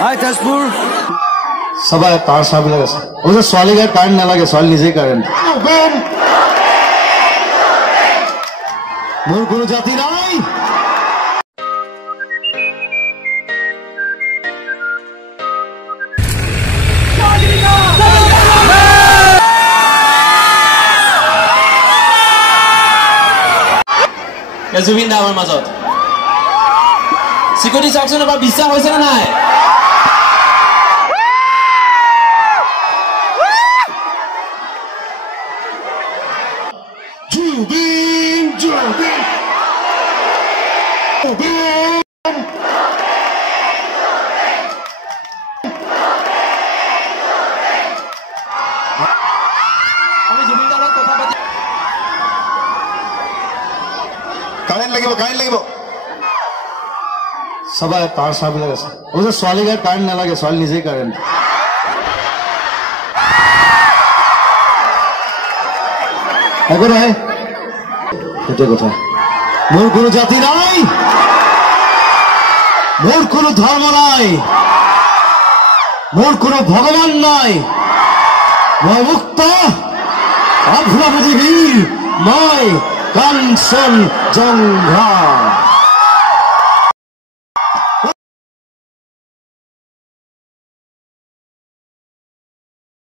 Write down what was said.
Hi, Tazpur. সবাই তার সামনে আছে ওদের সোয়ালিগার কারেন্ট না লাগে সোয়াল নিজেই কারেন্ট মোর কোনো জাতি নাই জুবিন দা আমাৰ মাজত চিকটি চাওকচোন এবাৰ বিশ্বাস হৈছে নে নাই জুবিন জুবিন জুবিন আমি জুবিন দাৰ লগত কথা পাতি কারেন্ট লাগিব সবাই তার সামনে আছে ওদের সোয়ালিগার কারেন্ট না লাগে সোয়াল নিজেই কারেন্ট এখন হয় এটা কথা মোর কোনো জাতি নাই মোর কোনো ধর্ম নাই মোর কোনো ভগবান নাই মই মুক্ত অভ্রপৃথিবীর মই কাঞ্চন জঙ্ঘা